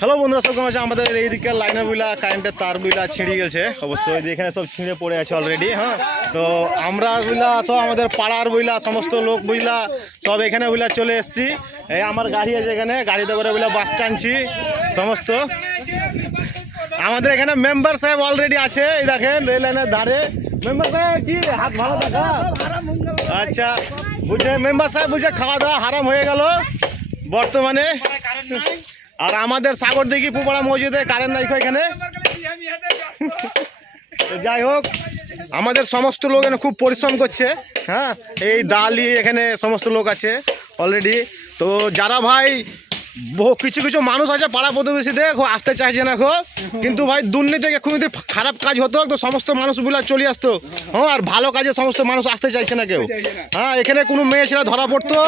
Hello বন্ধুরা, সব কেমন আছে? আমাদের এইদিকে লাইনের বুইলা কারেন্টের তার বুইলা ছিঁড়ে গেছে অবশ্যই, এখানে সব ছিঁড়ে পড়ে আছে অলরেডি। হ্যাঁ, তো আমরা বুইলা সব আমাদের পাড়ার বুইলা সমস্ত লোক বুইলা সব এখানে বুইলা চলে এসেছি। এই আমার গাড়ি আছে, এখানে গাড়িতে করে বুইলা বাস টানছি সমস্ত। আমাদের এখানে মেম্বার সাহেব অলরেডি আছে, এই দেখেন রেল লাইনের ধারে। মেম্বার সাহেব কি হাত ভালো থাকা? আচ্ছা, বুঝে মেম্বার সাহেব বুঝে খাওয়া দাওয়া হারাম হয়ে গেল বর্তমানে। আর আমাদের সাগর দিঘি পুপাড়া মসজিদে কারেন্ট নাই এখানে। যাই হোক, আমাদের সমস্ত লোক এখানে খুব পরিশ্রম করছে। হ্যাঁ, এই দালি এখানে সমস্ত লোক আছে অলরেডি। তো যারা ভাই কিছু কিছু মানুষ আছে পাড়া প্রতিবেশীতে আসতে চাইছে না কিন্তু ভাই দুর্নীতি খুব খারাপ কাজ হতো তো সমস্ত মানুষগুলো চলে আসতো। হ্যাঁ, আর ভালো কাজে সমস্ত মানুষ আসতে চাইছে না কেউ। হ্যাঁ, এখানে কোনো মেয়ে ছেলে ধরা পড়তো।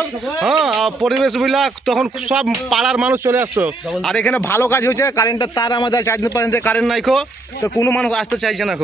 হ্যাঁ, পরিবেশগুলা তখন সব পাড়ার মানুষ চলে আসতো। আর এখানে ভালো কাজ হয়েছে, কারেন্টের তার আমাদের 4 দিন 5 দিন কারেন্ট নাই তো কোনো মানুষ আসতে চাইছে না